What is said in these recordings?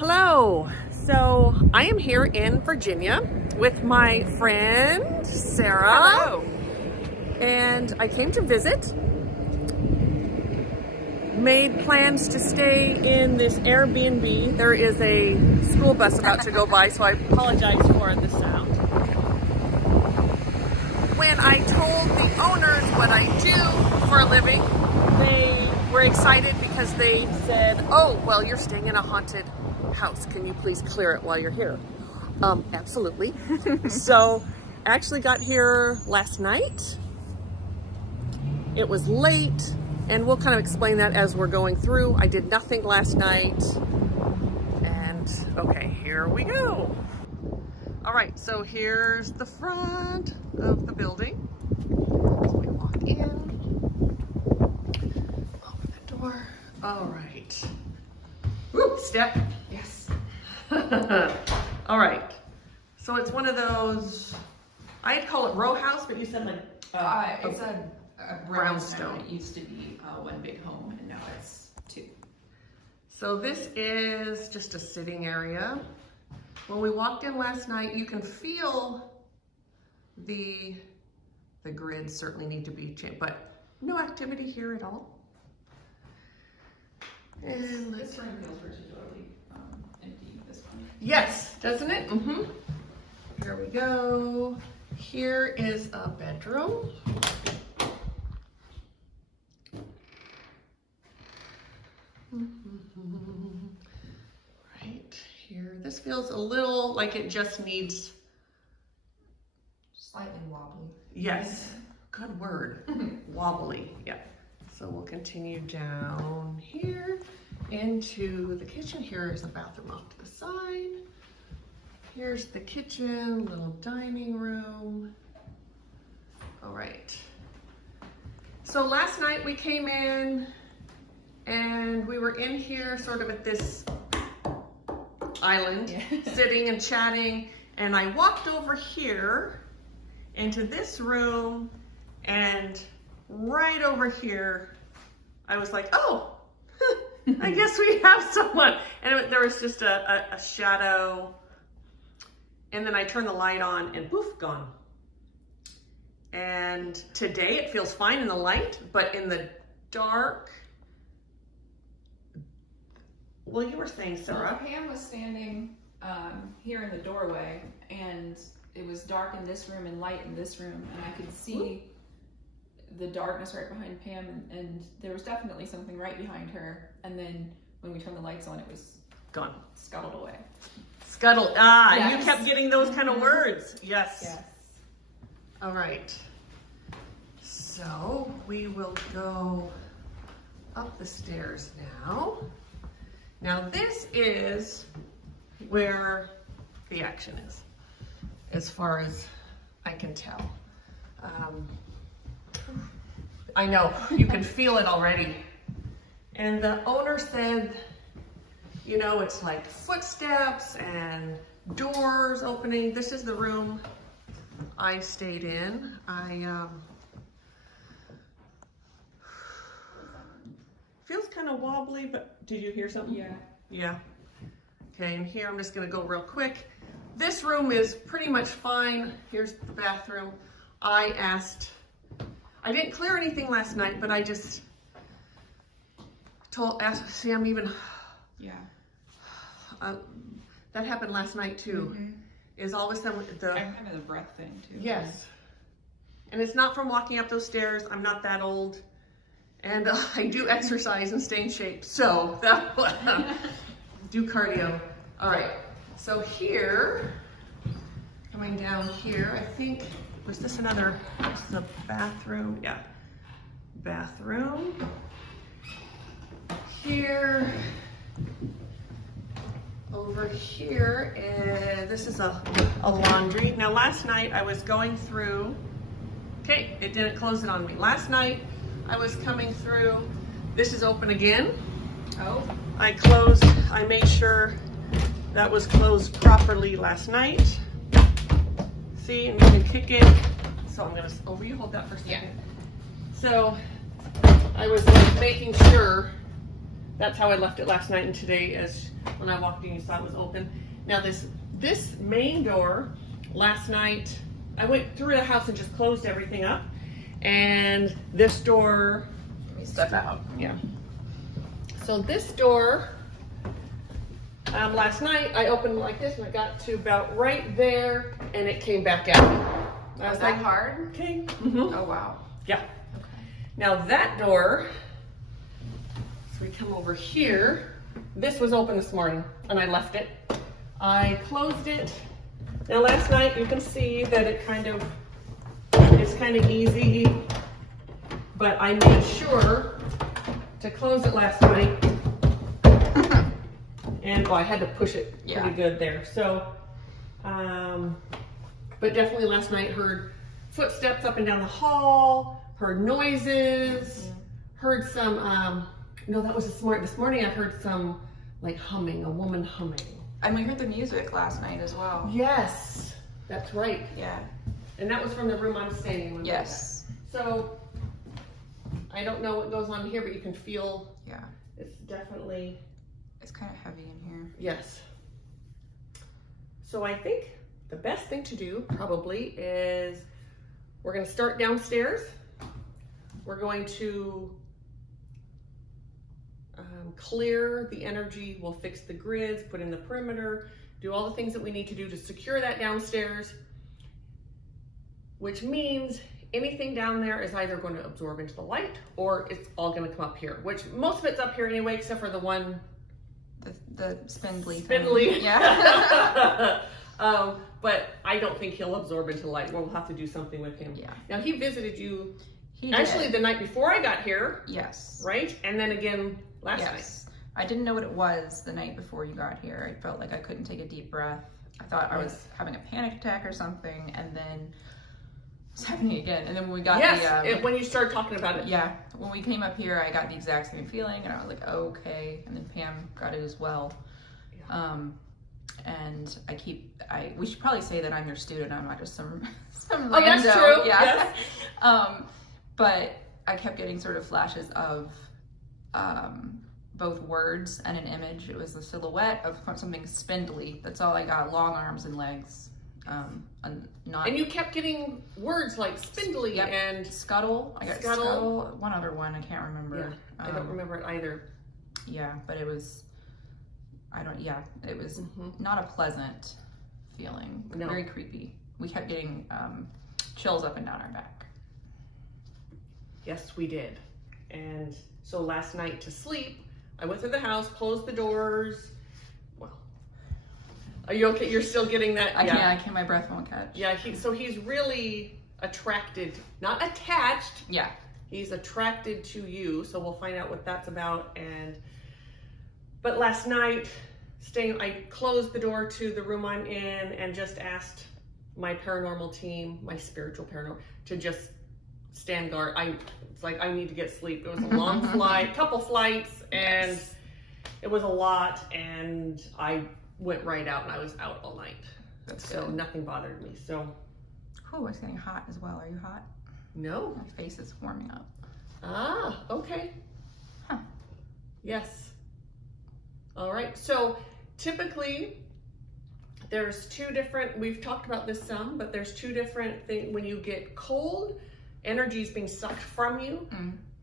Hello. So I am here in Virginia with my friend Sarah. Hello. And I came to visit. Made plans to stay in this Airbnb. There is a school bus about to go by, so I apologize for the sound. When I told the owners what I do for a living, they were excited because they said, "Oh, well, you're staying in a haunted house. Can you please clear it while you're here?" Absolutely. So I actually got here last night. It was late, and we'll kind of explain that as we're going through. I did nothing last night. And okay, here we go. All right, so here's the front of the building. So we walk in, open the door. All right. Woo, step. Yes. All right. So it's one of those, I'd call it row house, but you said like It's a brownstone. It used to be one big home, and now it's two. So this is just a sitting area. When we walked in last night, you can feel the grids certainly need to be changed, but no activity here at all. And This room feels particularly empty, this one. yes, doesn't it? Mm-hmm. Here we go. Here is a bedroom. Right here. This feels a little like it just needs, Slightly wobbly. yes, good word, wobbly, yeah. So we'll continue down here into the kitchen. Here is a bathroom off to the side. Here's the kitchen, little dining room. All right. So last night we came in and we were in here sort of at this island, sitting and chatting. And I walked over here into this room, and right over here, I was like, oh, I guess we have someone. And there was just a shadow. And then I turned the light on and poof, gone. And today it feels fine in the light, but in the dark, well, you were saying, Sarah. Pam was standing here in the doorway, and it was dark in this room and light in this room, and I could see the darkness right behind Pam, and there was definitely something right behind her. And then when we turned the lights on, it was Gone. scuttled away. Scuttle. Ah, yes. You kept getting those kind of words. Yes. Yes. All right. So we will go up the stairs now. Now this is where the action is, as far as I can tell. I know, you can feel it already. And the owner said, you know, it's like footsteps and doors opening. This is the room I stayed in. Feels kind of wobbly, but did you hear something? Yeah. Yeah. Okay, and here I'm just gonna go real quick. This room is pretty much fine. Here's the bathroom. I didn't clear anything last night, but I just asked Sam even. Yeah. That happened last night too. Mm-hmm. Is all of a sudden I'm having the breath thing too. Yes. And it's not from walking up those stairs. I'm not that old. And I do exercise and stay in shape. So that do cardio. All right. So here, coming down here, I think, was this is the bathroom? Yeah. Bathroom. Here. Over here, this is a laundry. Now last night I was going through, okay, it didn't close it on me. Last night I was coming through, this is open again. Oh. I made sure that was closed properly last night. See, and you can kick it. So I'm gonna, will you hold that for a second? Yeah. So I was like making sure that's how I left it last night, and today, as when I walked in, you saw it was open. Now this main door, last night, I went through the house and just closed everything up, and this door, Let me step out. yeah. So this door, last night I opened like this, and I got to about right there, and it came back out. Was that hard? Okay. Oh wow. Yeah. Okay. Now that door, so we come over here, this was open this morning and I left it. I closed it. Now last night you can see that it's kind of easy, but I made sure to close it last night. And well, I had to push it pretty good there. So, but definitely last night heard footsteps up and down the hall, heard noises, heard some, no, that was this morning. This morning I heard some like humming, a woman humming. And we heard the music last night as well. Yes, that's right. Yeah. And that was from the room I'm staying in. Yes. So I don't know what goes on here, but you can feel. Yeah. It's definitely. It's kind of heavy in here. Yes. So I think the best thing to do probably is we're going to start downstairs. We're going to clear the energy. We'll fix the grids, put in the perimeter, do all the things that we need to do to secure that downstairs, which means anything down there is either going to absorb into the light or it's all going to come up here, which most of it's up here anyway, except for the one. The spindly. Spindly. Yeah. But I don't think he'll absorb into light. We'll have to do something with him. Yeah. Now he visited you He actually did. the night before I got here. Yes. Right? And then again last night. Yes. I didn't know what it was the night before you got here. I felt like I couldn't take a deep breath. I thought I was having a panic attack or something, and then it's happening again. And then when we got when you started talking about it. Yeah, when we came up here, I got the exact same feeling, and I was like, okay. And then Pam got it as well. Yeah. And we should probably say that I'm your student. I'm not just some rando. Oh, that's true. Yeah. Yes. But I kept getting sort of flashes of both words and an image. It was the silhouette of something spindly. That's all I got. Long arms and legs. And you kept getting words like spindly and scuttle. I got scuttle. One other one I can't remember. Yeah, I don't remember it either. Yeah, but it was. It was not a pleasant feeling. No. Very creepy. We kept getting chills up and down our back. Yes, we did. And so last night to sleep, I went through the house, closed the doors. Well, are you okay? You're still getting that? I can't. My breath won't catch. Yeah. So he's really attracted, not attached. Yeah. He's attracted to you. So we'll find out what that's about. But last night, I closed the door to the room I'm in and just asked my paranormal team, my spiritual paranormal, to just stand guard. It's like I need to get sleep. It was a long flight, couple flights, and it was a lot. And I went right out, and I was out all night. That's so good. nothing bothered me. So, Oh, it's getting hot as well. Are you hot? no. My face is warming up. Ah, okay. Huh. Yes. All right. So typically there's two different, we've talked about this some, but there's two different things. When you get cold, energy is being sucked from you.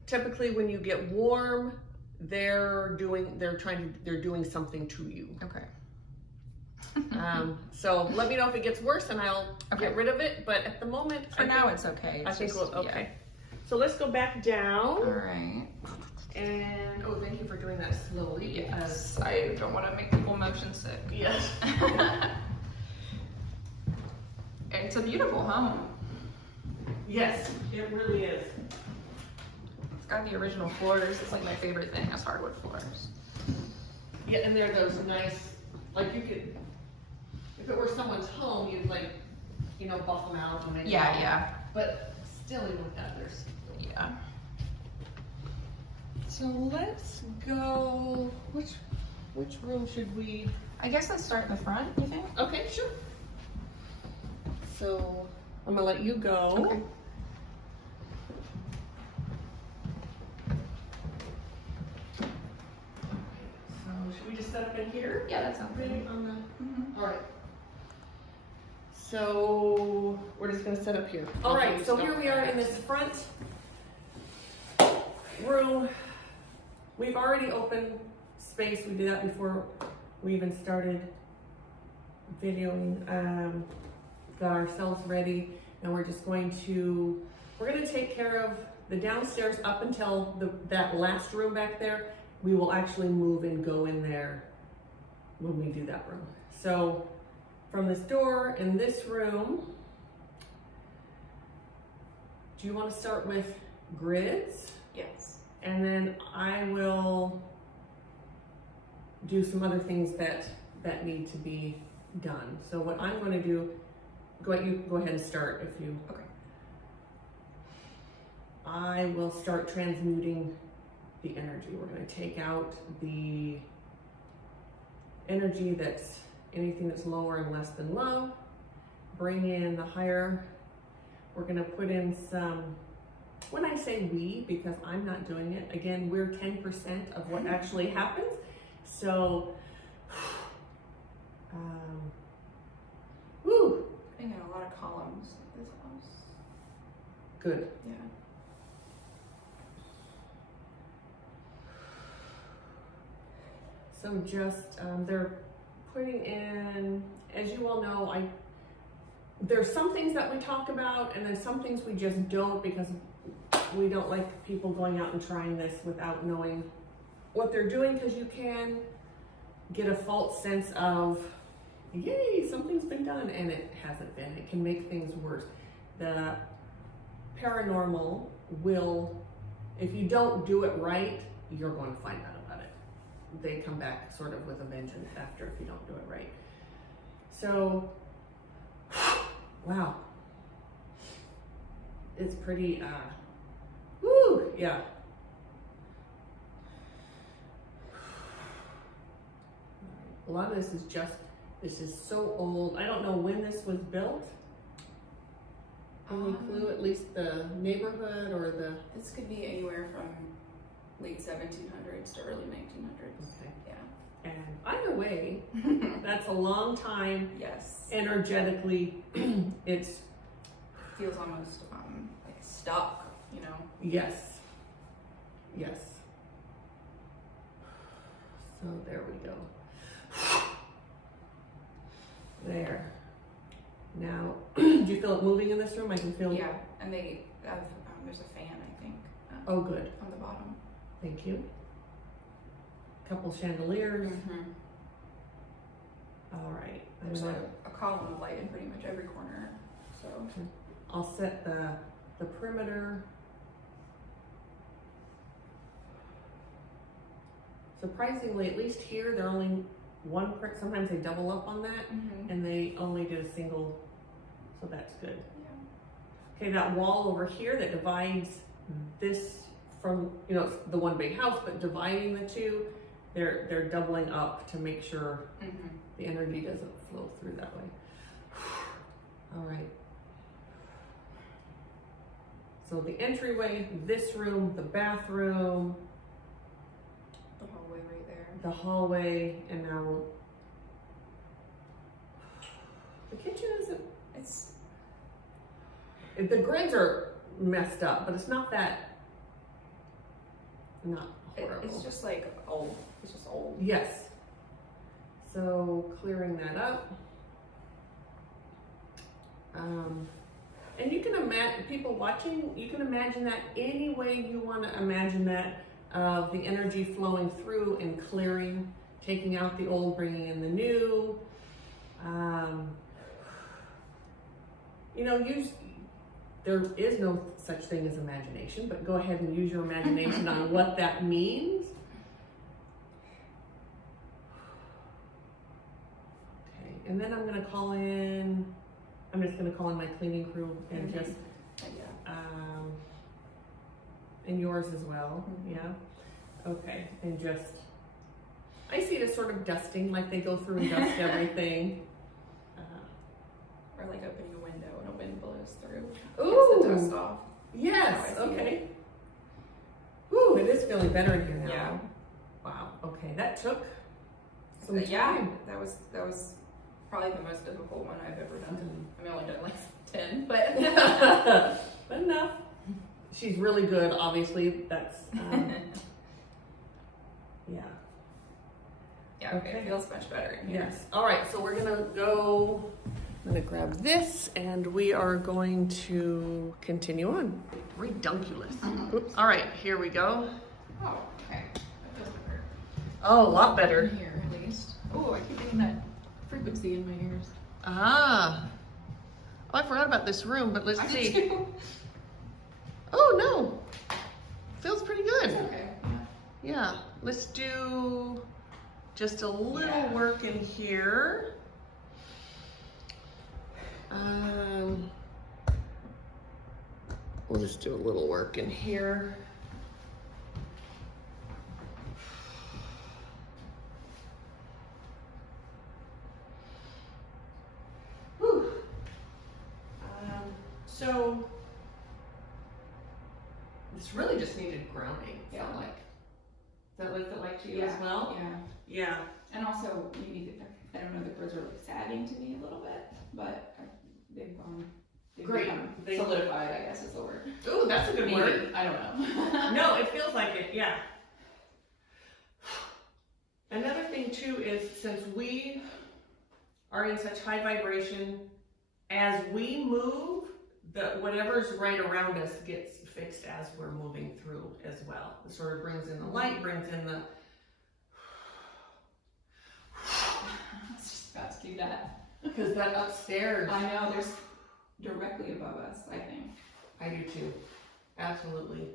Typically when you get warm, they're doing something to you. Okay. So let me know if it gets worse and I'll get rid of it. But at the moment, For now, it's okay. I think okay. So let's go back down. All right. And thank you for doing that slowly. Yes, I don't want to make people motion sick. Yes. It's a beautiful home. Yes, it really is. It's got the original floors. It's like my favorite thing is hardwood floors. Yeah, and they're those nice, like you could, if it were someone's home, you'd like, buff them out and make them all. Yeah. But still, even with that, there's. Yeah. So let's go, which room should we? I guess let's start in the front, you think? Okay, sure. So I'm gonna let you go. Okay. set up in here? Yeah, that sounds good. On the, Mm-hmm. all right. So we're just gonna set up here. All right, so here we are in this front room. We've already opened space. We did that before we even started videoing. Got ourselves ready, and we're gonna take care of the downstairs up until that last room back there. We will actually move and go in there when we do that room. So from this door in this room, do you want to start with grids? Yes. And then I will do some other things that need to be done. So what I'm going to do, you go ahead and start if you. Okay. I will start transmuting the energy. We're going to take out the energy that's anything that's lower and less than love. Bring in the higher. We're going to put in some, when I say we, because I'm not doing it, again, we're 10% of what actually happens. So, woo. Putting in a lot of columns like this house. Good. Yeah. So just, they're putting in, as you all know, there's some things that we talk about and then some things we just don't, because we don't like people going out and trying this without knowing what they're doing, because you can get a false sense of, yay, something's been done, and it hasn't been. It can make things worse. The paranormal will, if you don't do it right, you're going to find out about it. They come back sort of with a vengeance after if you don't do it right. So, wow. It's pretty, woo, yeah. A lot of this is so old. I don't know when this was built. Any clue, at least the neighborhood or the? This could be anywhere from late 1700s to early 1900s. Okay. Yeah. And either way, that's a long time. Yes. Energetically, it's. Feels almost like stuck, you know? Yes. Yes. So there we go. There. Now, do you feel it moving in this room? I can feel. Yeah, and they have, there's a fan, I think. Oh, good. On the bottom. Thank you. Couple chandeliers. Mm-hmm. All right. There's a column of light in pretty much every corner, so. I'll set the perimeter. Surprisingly, at least here, they're only one print. Sometimes they double up on that, and they only did a single, so that's good. Yeah. Okay, that wall over here that divides this from, it's the one big house, but dividing the two, they're doubling up to make sure the energy doesn't flow through that way. All right. So the entryway, this room, the bathroom, The hallway right there. the hallway, and now the kitchen isn't. The grids are messed up, but it's not that. Not horrible. It's just like old. It's just old. Yes. So clearing that up. And you can imagine, people watching, you can imagine that any way you want to imagine that, of the energy flowing through and clearing, taking out the old, bringing in the new. There is no such thing as imagination, but go ahead and use your imagination on what that means. Okay, and then I'm just gonna call in my cleaning crew and just, and yours as well, yeah? Okay, and just, I see it as sort of dusting, like they go through and dust everything. Or like opening a window and a wind blows through. Ooh! Gets the dust off. Yes, How I see okay. it. Ooh, it is feeling better in here now. Yeah. Wow, okay, that took some Yeah, time. that was probably the most difficult one I've ever done. I mean, I only done like 10, but But enough. She's really good, obviously. That's, yeah. yeah, okay, Okay. it feels much better in here. Yes. All right, so we're gonna go, I'm gonna grab this and we are going to continue on. Redunculous. Oops. All right, here we go. Oh, okay. That feels better. Oh, a lot better. In here, at least. Oh, I keep getting that frequency in my ears. Ah. Oh, I forgot about this room, but let's I see. did too. Oh, no. Feels pretty good. It's okay. Yeah. Yeah, let's do just a little Yeah. work in here. We'll just do a little work in here. Whew. So this really just needed grounding. Yeah. Felt like. Does that look like to you Yeah. as well? Yeah. Yeah. And also, maybe, I don't know, the birds are like sagging to me a little bit, but they've Great. become They- solidified, I guess is the word. Ooh, that's a good Maybe. word. I don't know. No, it feels like it, yeah. Another thing too is since we are in such high vibration, as we move, whatever's right around us gets fixed as we're moving through as well. It sort of brings in the light, brings in the, I was just about to do that. because that upstairs, I know, there's directly above us, I think. I do too, absolutely.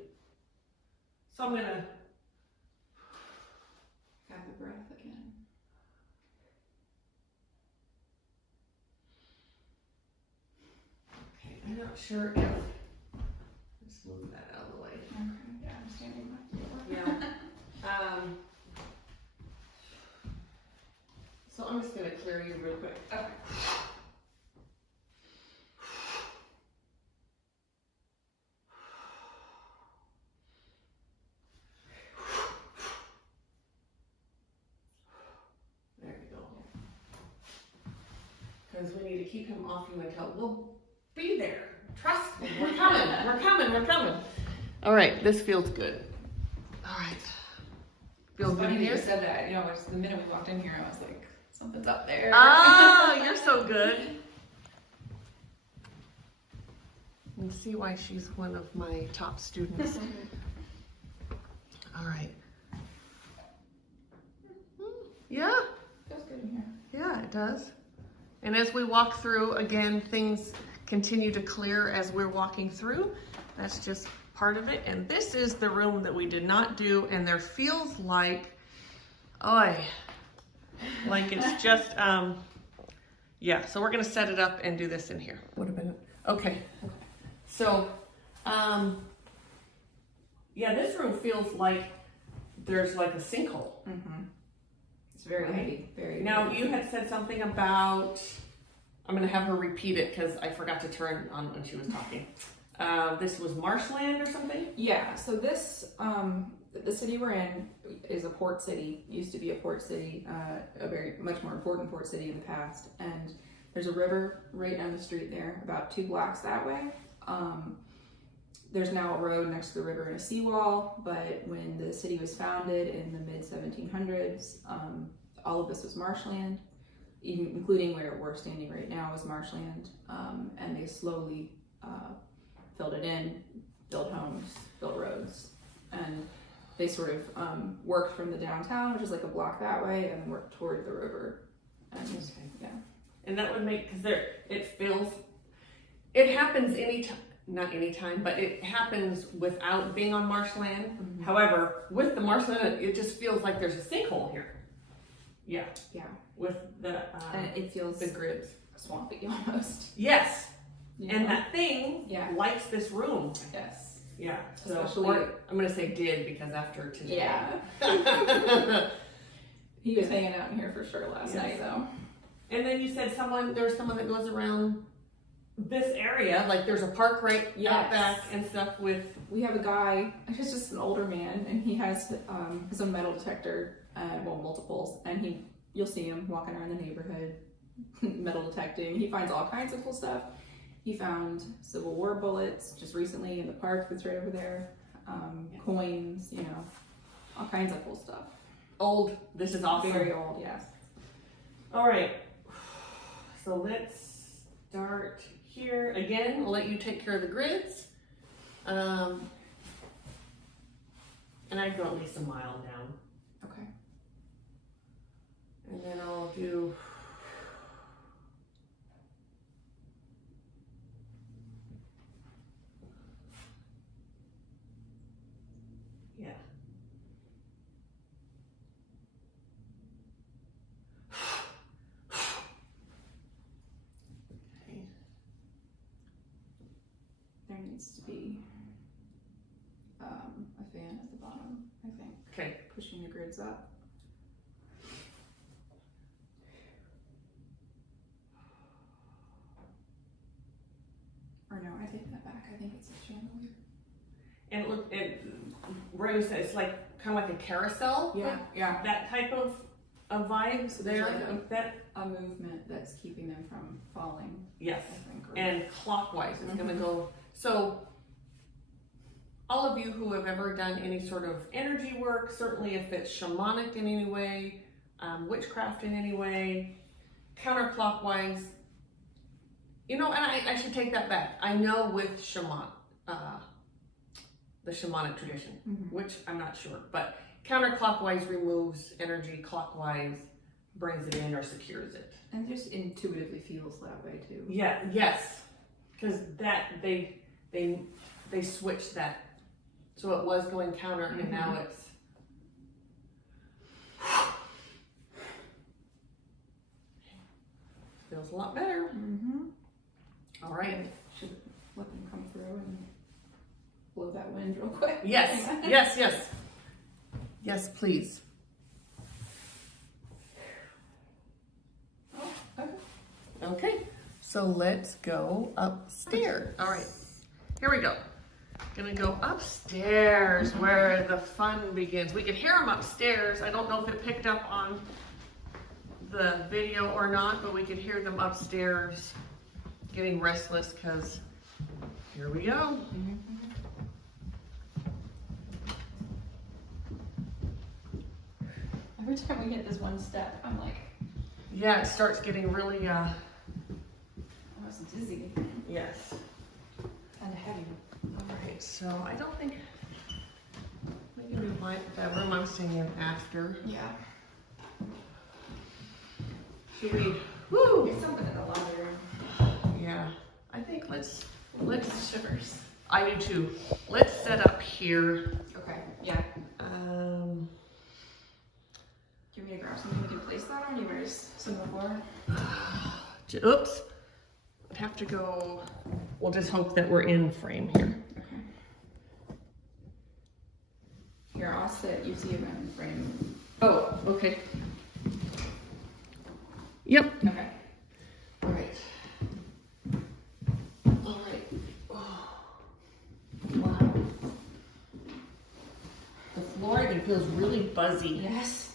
So I'm gonna, Got the breath again. okay, I'm not sure if, let's move that out of the way. Okay, yeah, I'm standing by the door. Yeah. So I'm just gonna clear you real quick. Okay. There you go. Because we need to keep him off you until we'll be there. Trust me, we're coming, we're coming, we're coming. All right, this feels good. All right. Feels It's good funny that here? you said that. You know, it's the minute we walked in here, I was like, something's up there. Oh, you're so good. You see why she's one of my top students. All right. Yeah, Feels good in here. yeah, it does. And as we walk through, again, things continue to clear as we're walking through. That's just part of it. And this is the room that we did not do, and there feels like, like it's just, yeah. So we're gonna set it up and do this in here. What about, okay. So, yeah, this room feels like there's like a sinkhole. Mm-hmm. It's very Right. heavy, very Now, heavy. you had said something about, I'm going to have her repeat it because I forgot to turn on when she was talking. This was marshland or something? Yeah, so this, the city we're in is a port city, used to be a port city, a very much more important port city in the past. And there's a river right down the street there, about 2 blocks that way. There's now a road next to the river and a seawall, but when the city was founded in the mid-1700s, all of this was marshland, even including where we're standing right now is marshland, and they slowly filled it in, built homes, built roads, and they sort of worked from the downtown, which is like a block that way, and then worked toward the river. And yeah, And that would make, because it happens not anytime, but it happens without being on marshland. Mm-hmm. However, with the marshland, it just feels like there's a sinkhole here. Yeah, yeah, with the and it feels grids. swampy almost. Yes, you and know? that thing Yeah. likes this room. Yes. Yeah, so Especially- or I'm gonna say did because after today. Yeah. He was hanging out in here for sure last Yes. night though. And then you said there's someone that goes around this area, like there's a park right out Yes. back and stuff with. We have a guy, he's just an older man, and he has his own metal detector, well, multiples, and he you'll see him walking around the neighborhood, metal detecting. He finds all kinds of cool stuff. He found Civil War bullets just recently in the park that's right over there. Coins, you know, all kinds of cool stuff. Old. This is awesome. Very old, yes. All right. So let's start here. Again, I'll let you take care of the grids. And I'd go at least a mile down. Okay. And then I'll do... Yeah. Okay. There needs to be a fan at the bottom, I think. Okay. Pushing the grids up. Or no, I take that back. I think it's a chandelier. And look, Rose said it's like kind of like a carousel. Yeah, like yeah. that type of vibe So there's there. like That a movement that's keeping them from falling. yes. I think. Or, And clockwise, it's going to go. So, all of you who have ever done any sort of energy work, certainly if it's shamanic in any way, witchcraft in any way, counterclockwise, you know, and I should take that back. I know with shaman, the shamanic tradition, which I'm not sure, but counterclockwise removes energy, clockwise brings it in or secures it. and just intuitively feels that way too. Yeah, yes, because that they switched that, so it was going counter and now it's feels a lot better. All right. Should let them come through and blow that wind real quick. Yes, yes, yes, yes, please. Oh, okay. Okay, so let's go upstairs. All right, here we go. Gonna go upstairs where the fun begins. We can hear them upstairs. I don't know if it picked up on the video or not, but we could hear them upstairs getting restless because here we go. Every time we hit this one step, I'm like, Yeah, it starts getting really, almost dizzy. yes. And heavy. All right, so I don't think, maybe we might, that room I'm staying in after. Yeah. Should we, woo, It's something in the laundry room. yeah, I think let's shivers. I do too. Let's set up here. Okay, yeah. Do you want me to grab something we can place that on? You want to just sit on the floor? Oops, I'd have to go, we'll just hope that we're in frame here. Okay. Here, I'll sit. You see if I'm in frame. Oh, okay. Yep. Okay. All right. All right. Oh. Wow. The floor even feels really buzzy. Yes.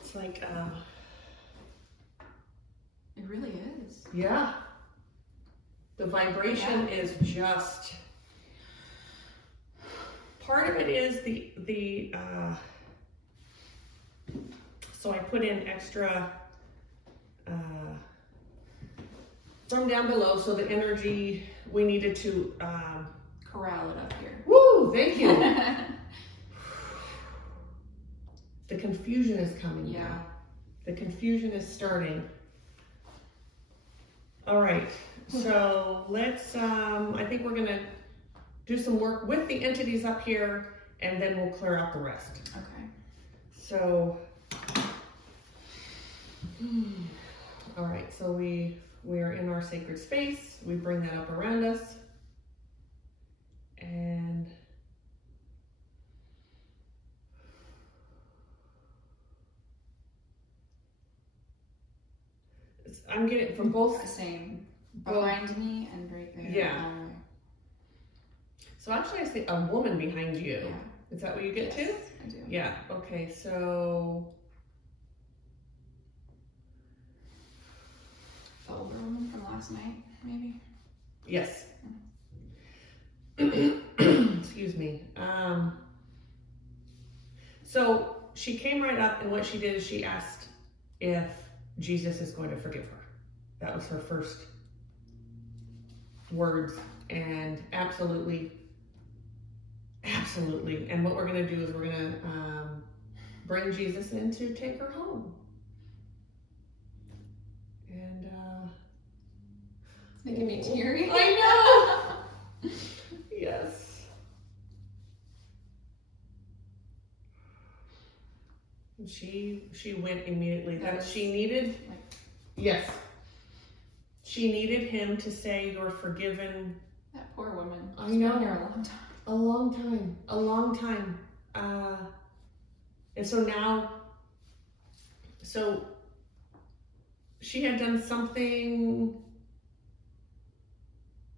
It's like, It really is. yeah. The vibration is just, part of it is so I put in extra, from down below, so the energy we needed to, Corral it up here. woo, thank you. The confusion is coming. Yeah. Now. The confusion is starting. All right, so let's, I think we're gonna do some work with the entities up here and then we'll clear out the rest. Okay. So, all right, so we are in our sacred space. We bring that up around us. And I'm getting from both. Same. Both. Behind me and right there. Yeah. So actually I see a woman behind you. Yeah. Is that what you get Yes, to? I do. Yeah, okay, so last night, maybe. Yes. Excuse me. So she came right up, and what she did is she asked if Jesus is going to forgive her. That was her first words, and absolutely. And what we're going to do is we're going to bring Jesus in to take her home. And it's making me teary. I know. Yes. She went immediately. That she needed. Yes. She needed him to say, "You're forgiven." That poor woman. I know. Been here a long time. A long time. And so now, so she had done something.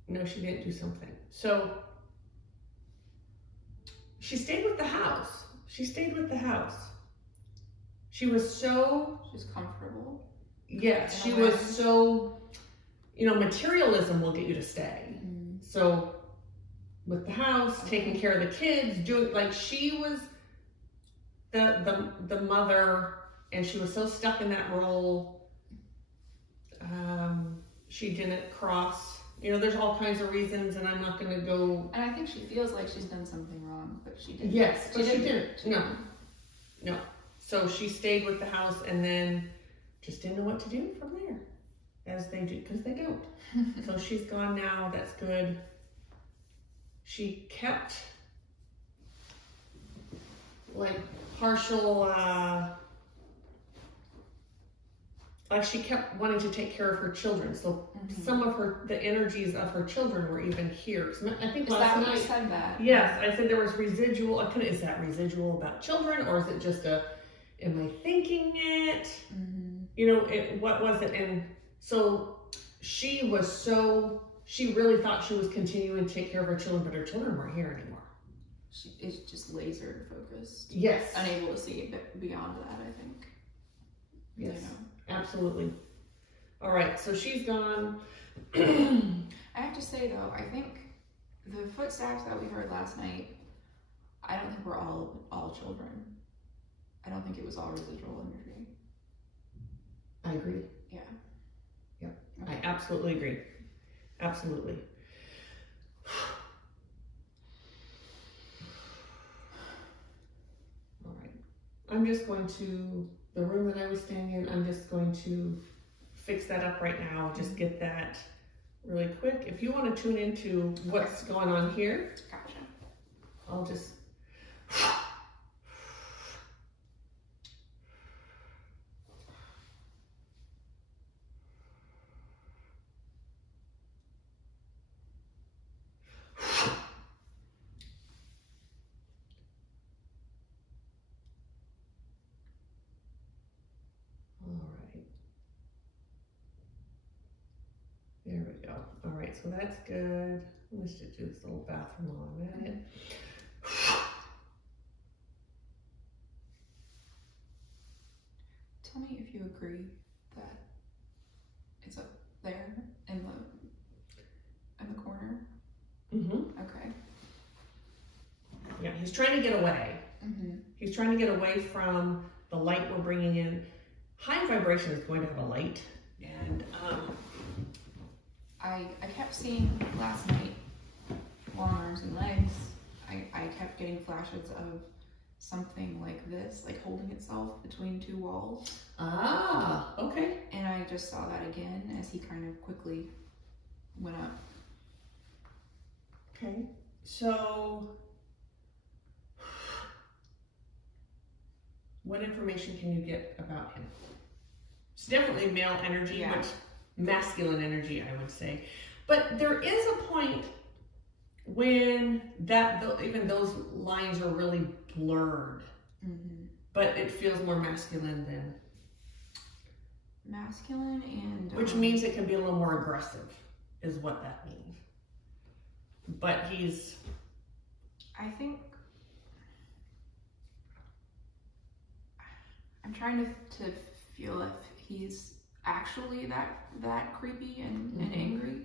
No, she didn't do something. So she stayed with the house. She was so... She's comfortable. Yes, she was so... materialism will get you to stay. Mm-hmm. So with the house, taking care of the kids, doing... Like, she was the mother, and she was so stuck in that role. She didn't cross... there's all kinds of reasons, and I'm not going to go... And I think she feels like she's done something wrong, but she didn't. Yes, but she didn't. No. So she stayed with the house, and then just didn't know what to do from there, as they do, because they don't. So she's gone now. That's good. She kept partial... she kept wanting to take care of her children. So some of the energies of her children were even here. So I think last night. You said that? Yes, I said there was residual. Is that residual about children, or is it just am I thinking it? Mm-hmm. What was it? And so she really thought she was continuing to take care of her children, but her children weren't here anymore. She is just laser focused. Yes. Unable to see beyond that, I think. Yes. Absolutely. All right, so she's gone. I have to say though, I think the footsteps that we heard last night, I don't think were all children. I don't think it was all residual energy. I agree. Yeah. Yep. Okay. I absolutely agree. Absolutely. All right. I'm just going to... The room that I was staying in, I'm just going to fix that up right now. Just get that really quick. If you want to tune into what's going on here, gotcha. I'll just... There we go. All right, so that's good. Let's just do this little bathroom while I'm at it. Tell me if you agree that it's up there in the corner. Mm-hmm. Okay. Yeah, he's trying to get away. Mm-hmm. He's trying to get away from the light we're bringing in. High vibration is going to have a light, and I kept seeing last night long arms and legs. I kept getting flashes of something like this, like holding itself between two walls. Ah, okay. And I just saw that again as he kind of quickly went up. Okay, so what information can you get about him? It's definitely male energy, yeah. Which masculine energy, I would say. But there is a point when even those lines are really blurred. Mm-hmm. But it feels more masculine than... Masculine and... Which means it can be a little more aggressive, is what that means. But he's... I think... I'm trying to feel if he's actually that creepy and angry,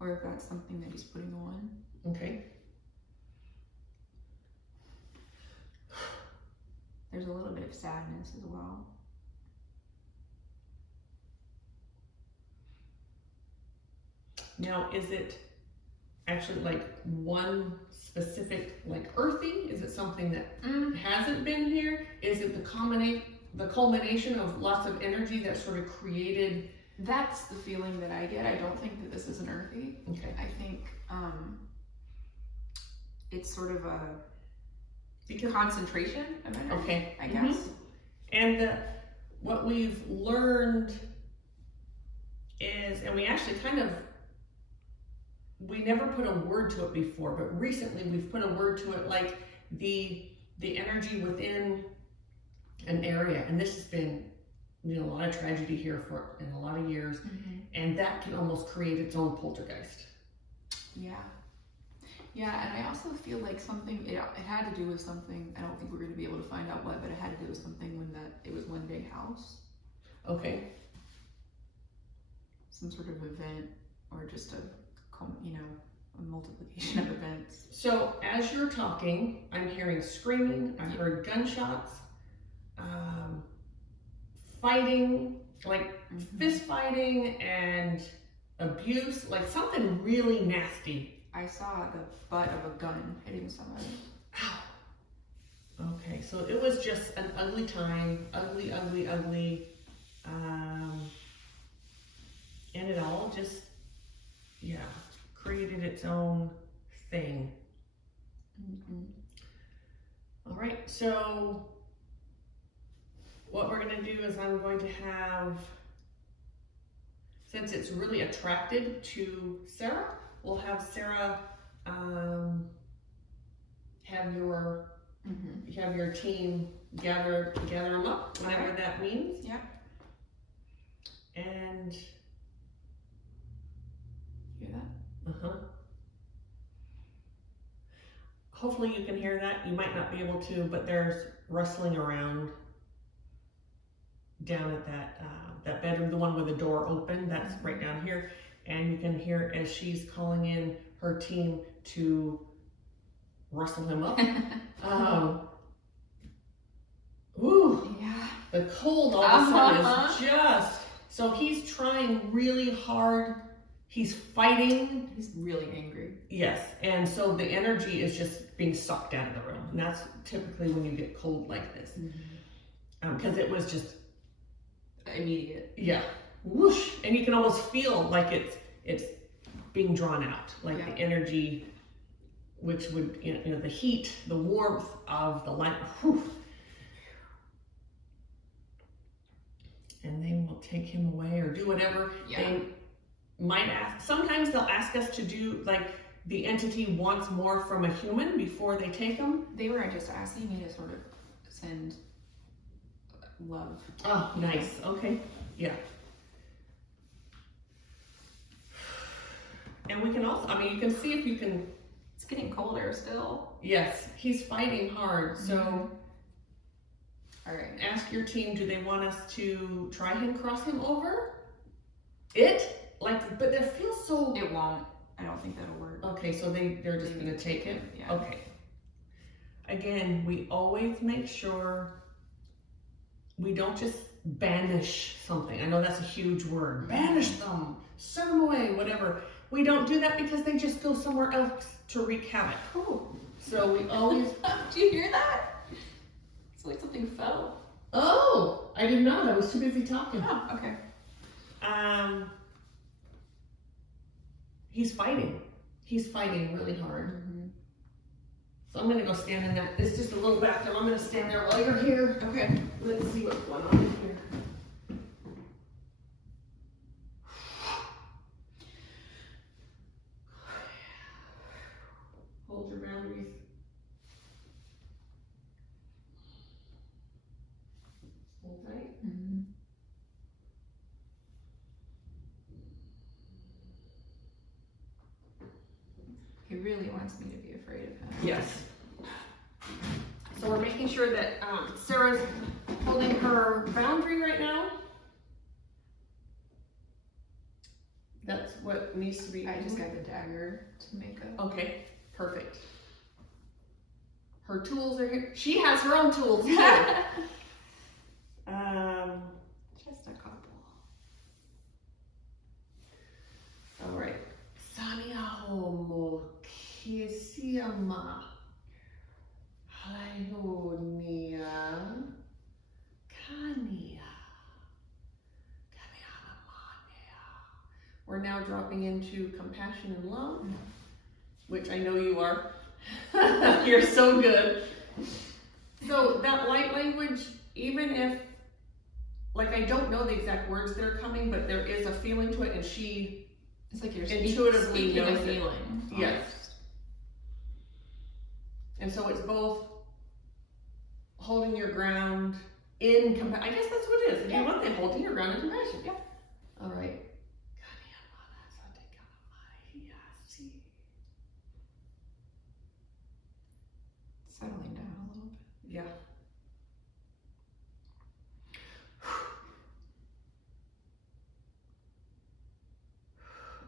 or if that's something that he's putting on. Okay. There's a little bit of sadness as well. Now, is it actually like one specific, like earthy? Is it something that hasn't been here? Is it the culmination of lots of energy that sort of created? That's the feeling that I get. I don't think that this is an earthy. Okay. I think it's sort of a concentration of energy, Okay. I guess. And what we've learned is, and we actually we never put a word to it before, but recently we've put a word to it, like the energy within an area. And this has been, a lot of tragedy here in a lot of years, and that can almost create its own poltergeist. Yeah, and I also feel like it had to do with something. I don't think we're going to be able to find out what, but it had to do with something when it was one big house. Okay. Some sort of event, or just a multiplication of events. So as you're talking, I'm hearing screaming. I heard gunshots, fighting, like fist fighting and abuse, like something really nasty. I saw the butt of a gun hitting somebody. Ow. Okay, so it was just an ugly time, ugly. And it all just, created its own thing. All right, so what we're gonna do is I'm going to have, since it's really attracted to Sarah, we'll have Sarah have your team gather them up, whatever that means. Yeah. And hear that? Hopefully you can hear that. You might not be able to, but there's rustling around down at that bedroom, the one with the door open. That's right down here, and you can hear as she's calling in her team to rustle him up. Ooh, yeah. The cold all of a sudden is just, so he's trying really hard. He's fighting. He's really angry. Yes, and so the energy is just being sucked out of the room. And that's typically when you get cold like this. Because it was just immediate. Yeah, whoosh. And you can almost feel like it's being drawn out. Like the energy, which would, the heat, the warmth of the light. Whew. And they will take him away or do whatever. They might ask, sometimes they'll ask us to do, like, the entity wants more from a human before they take them. They were just asking me to sort of send love. Oh, nice. Okay. Yeah. And we can also, you can see if you can. It's getting colder still. Yes, he's fighting hard. So, all right. Ask your team, do they want us to try and cross him over? But there feels so. It won't. I don't think that'll work. Okay, so they're just going to take it? Yeah. Okay. Again, we always make sure we don't just banish something. I know that's a huge word. Banish them, send them away, whatever. We don't do that because they just go somewhere else to wreak havoc. Oh. So we always... Do you hear that? It's like something fell. Oh, I did not. I was too busy talking. Oh, okay. He's fighting. He's fighting really hard. So I'm going to go stand in that. It's just a little bathroom. I'm going to stand there while you're here. Okay. Let's see what's going on in here. Hold your boundaries. Hold tight. He really wants me to be afraid of him. Yes. So we're making sure that Sarah's holding her boundary right now. That's what needs to be. I just got the dagger to make a. Okay, perfect. Her tools are here. She has her own tools too. Just a couple. All right. Sania homo kisiama halonia kania kanialamania. We're now dropping into compassion and love, which I know you are. You're so good. So that light language, even if, like, I don't know the exact words that are coming, but there is a feeling to it, and she It's like you're intuitively speaking a knows it. feeling. Yes. And so it's both holding your ground in compassion. I guess that's what it is. If you want it, holding your ground in compassion. Yeah. All right. Settling down a little bit. Yeah.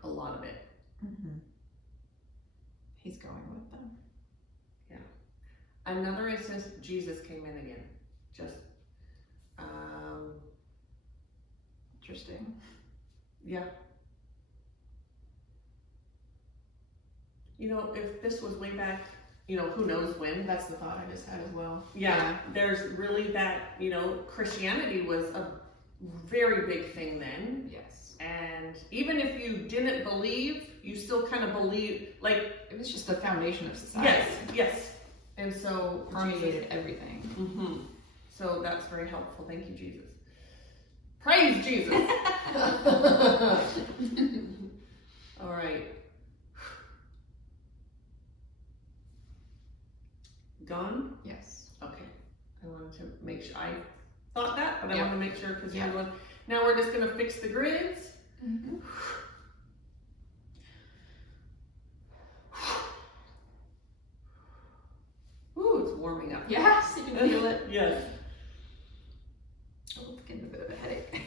A lot of it. He's going with them. Yeah. Another instance, Jesus came in again. Just, Interesting. yeah. You know, if this was way back, you know, who knows when. That's the thought I just had as well. Yeah, there's really that, you know, Christianity was a very big thing then. Yes. And even if you didn't believe, you still kind of believe, like, It was just the foundation of society. yes, yes. And so Permeated everything. Mm-hmm. So that's very helpful. Thank you, Jesus. Praise Jesus. All right. Gone? Yes. Okay. I wanted to make sure. I thought that, but I Yeah. wanted to make sure because Yeah. you're going. Now we're just going to fix the grids. Ooh, it's warming up. Yes, you can feel it. Yes. Oh, it's getting a bit of a headache.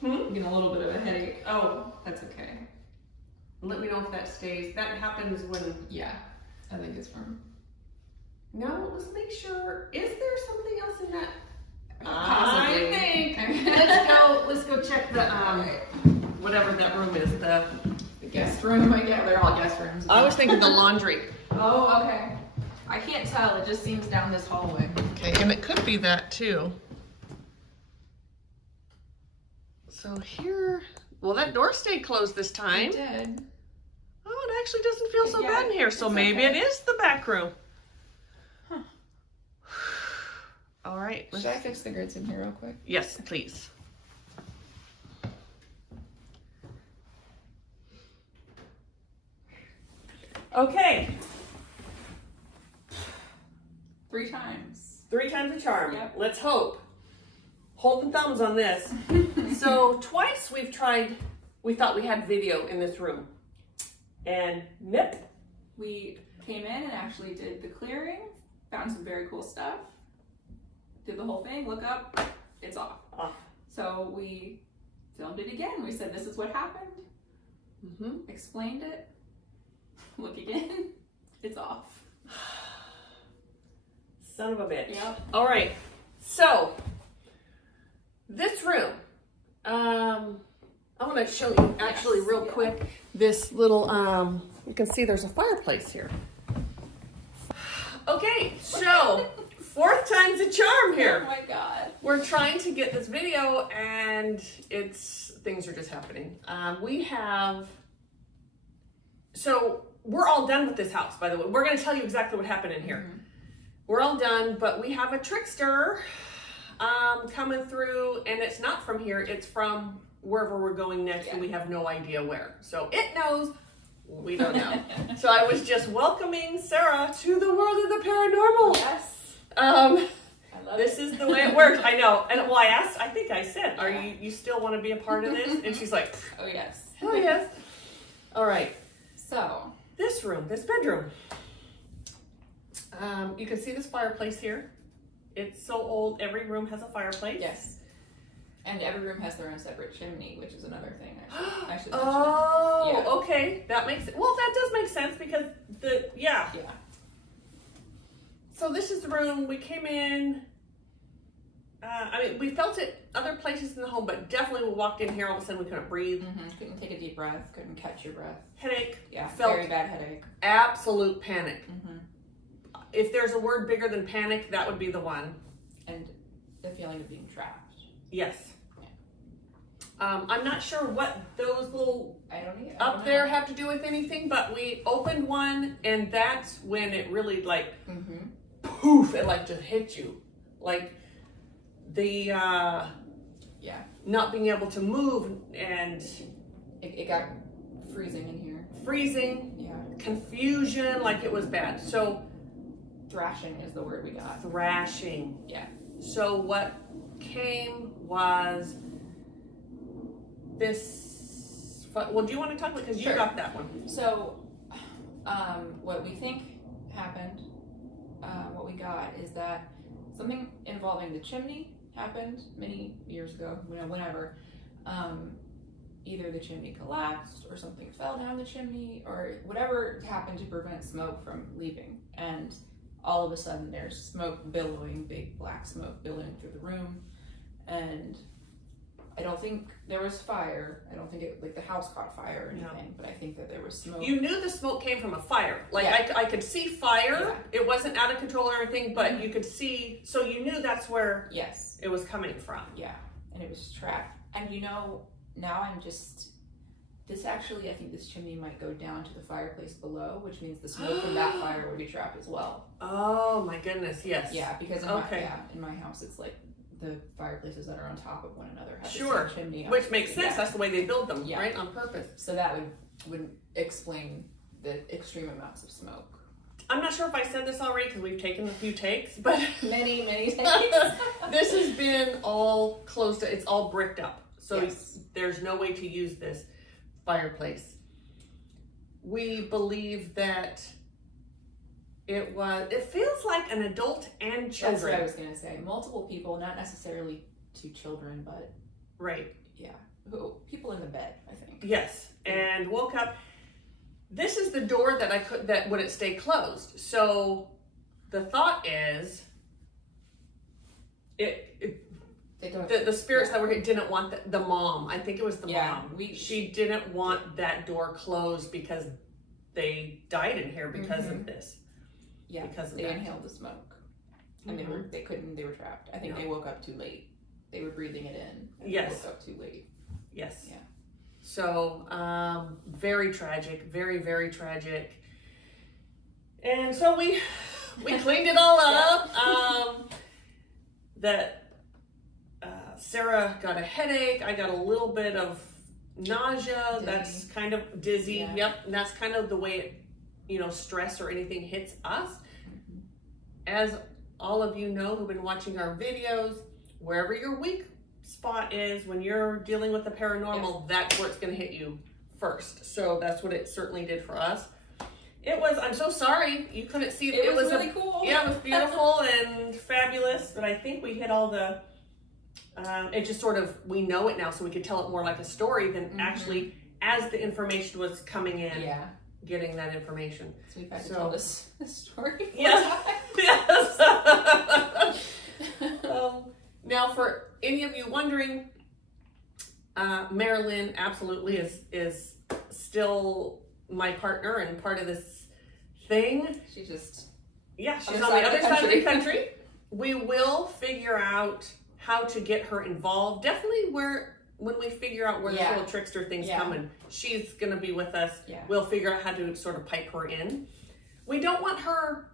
Hmm? Getting a little bit of a headache. Oh, That's okay. let me know if that stays. That happens when. Yeah, I think it's from. Now let's make sure. Is there something else in that? Possibly. I think. Let's go check the whatever that room is. The guest room, I guess. They're all guest rooms. I was thinking the laundry. Oh, okay. I can't tell. It just seems down this hallway. Okay, and it could be that too. So here, well, that door stayed closed this time. It did. Oh, it actually doesn't feel so Yeah, bad in here. So it's maybe okay. it is the back room. Huh. All right. Should I fix the grids in here real quick? Yes, please. Okay, 3 times. 3 times the charm. Yep. Let's hope. Holding thumbs on this. So twice we've tried, we thought we had video in this room. And nope. We came in and actually did the clearing, found some very cool stuff, did the whole thing, look up, it's off. Off. So we filmed it again. We said, this is what happened, explained it, look again, it's off. Son of a bitch. Yep. All right. So this room, I want to show you actually Yes, real yeah. quick this little, you can see there's a fireplace here. Okay, so 4th time's a charm Oh here. my God. We're trying to get this video and things are just happening. So we're all done with this house, by the way. We're going to tell you exactly what happened in here. We're all done, but we have a trickster coming through, and it's not from here. It's from wherever we're going next, and we have no idea where. So it knows, we don't know. So I was just welcoming Sarah to the world of the paranormal. Yes. I love this is the way it works. I know. And well, I think I said, are you still want to be a part of this? And she's like, Oh yes. hell yes. All right. So, This room, this bedroom. You can see this fireplace here. It's so old, every room has a fireplace. yes. And every room has their own separate chimney, which is another thing I should mention. Oh, Yeah. okay. That makes it. Well, that does make sense because yeah. So this is the room we came in. I mean, we felt it other places in the home, but definitely we walked in here, all of a sudden we couldn't breathe. Couldn't take a deep breath, couldn't catch your breath. Headache. Yeah, Felt very bad headache. Absolute panic. If there's a word bigger than panic, that would be the one. And the feeling of being trapped. Yes. I'm not sure what those little I don't up there have to do with anything, but we opened one, and that's when it really like poof, it like just hit you, like the not being able to move, and it got freezing in here. Confusion, like it was bad. So thrashing is the word we got. Thrashing. Yeah. So what came was this. Well, do you want to talk about, because you got that one? So, what we think happened, what we got is that something involving the chimney happened many years ago. Whenever, either the chimney collapsed or something fell down the chimney or whatever happened to prevent smoke from leaving, and all of a sudden there's smoke billowing, big black smoke billowing through the room, and I don't think there was fire. I don't think it, like, the house caught fire or anything, but I think that there was smoke. You knew the smoke came from a fire. Like, I could see fire. It wasn't out of control or anything, but you could see, so you knew that's where it was coming from. Yeah, and it was trapped. And now I'm just, this actually, I think this chimney might go down to the fireplace below, which means the smoke from that fire would be trapped as well. Oh my goodness, yes. Yeah, because in my house, it's like the fireplaces that are on top of one another have the same chimney. Which makes sense. That's the way they build them, right? On purpose. So that would explain the extreme amounts of smoke. I'm not sure if I said this already because we've taken a few takes, but many takes. This has been all closed. It's all bricked up, so there's no way to use this fireplace. We believe that it feels like an adult and children. That's what I was gonna say. Multiple people, not necessarily two children, but people in the bed, I think. Yes, and woke up. This is the door that wouldn't stay closed. So the thought is, the spirits that were here didn't want the mom. I think it was the mom. She didn't want that door closed because they died in here because of this. Yeah, because they inhaled the smoke, and they were trapped. I think they woke up too late. They were breathing it in. And they woke up too late. Yes. Yeah. So very tragic, very, very tragic. And so we cleaned it all up. Sarah got a headache. I got a little bit of nausea. Dizzy. That's kind of dizzy. Yeah. Yep. And that's kind of the way stress or anything hits us. As all of you know who've been watching our videos, wherever your weak spot is when you're dealing with the paranormal, that's where it's going to hit you first. So that's what it certainly did for us. I'm so sorry you couldn't see. It was really cool. Yeah, it was beautiful and fabulous, but I think we hit all the, it just sort of, we know it now, so we could tell it more like a story than actually as the information was coming in. Yeah. Getting that information. So we've had to tell this story. Yes. Now, for any of you wondering, Mari-Lyn absolutely is still my partner and part of this thing. She's on the other side of the country. We will figure out how to get her involved. Definitely when we figure out where this little trickster thing's coming, she's going to be with us. Yeah. We'll figure out how to sort of pipe her in. We don't want her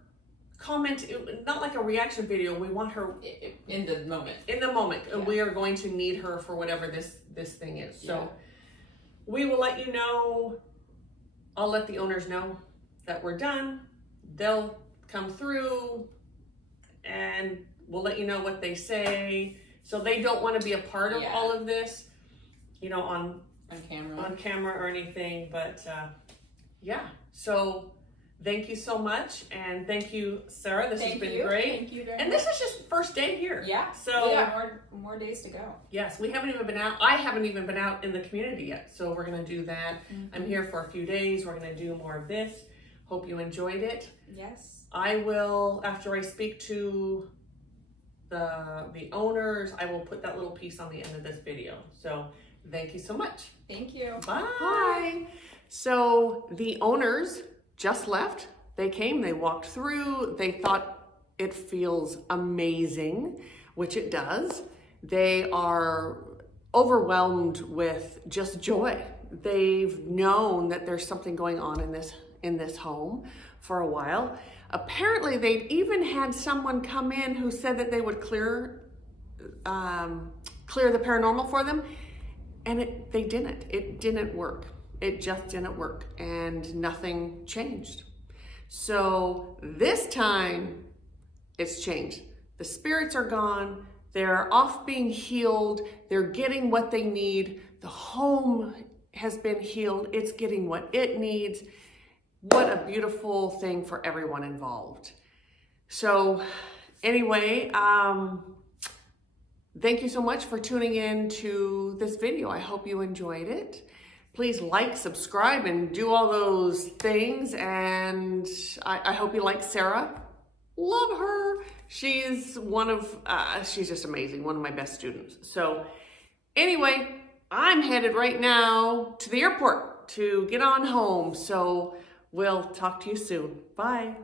comment, not like a reaction video. We want her in the moment. And we are going to need her for whatever this thing is. So we will let you know. I'll let the owners know that we're done. They'll come through and we'll let you know what they say. So they don't want to be a part of all of this, on camera or anything, but so thank you so much. And thank you, Sarah. This has Thank been you. great. Thank you very And much. this is just first day here. Yeah. So we got more days to go. yes, we haven't even been out. I haven't even been out in the community yet. So we're going to do that. I'm here for a few days. We're going to do more of this. Hope you enjoyed it. Yes. I will, after I speak to the owners, I will put that little piece on the end of this video. So thank you so much. Thank you. Bye. So the owners just left. They came, they walked through, they thought it feels amazing, which it does. They are overwhelmed with just joy. They've known that there's something going on in this home for a while. Apparently they'd even had someone come in who said that they would clear the paranormal for them, and they didn't. It didn't work. It just didn't work, and nothing changed. So this time it's changed. The spirits are gone. They're off being healed. They're getting what they need. The home has been healed. It's getting what it needs. What a beautiful thing for everyone involved. So anyway, thank you so much for tuning in to this video. I hope you enjoyed it. Please like, subscribe, and do all those things. And I hope you like Sarah. Love her. She's she's just amazing. One of my best students. So anyway, I'm headed right now to the airport to get on home. So we'll talk to you soon. Bye.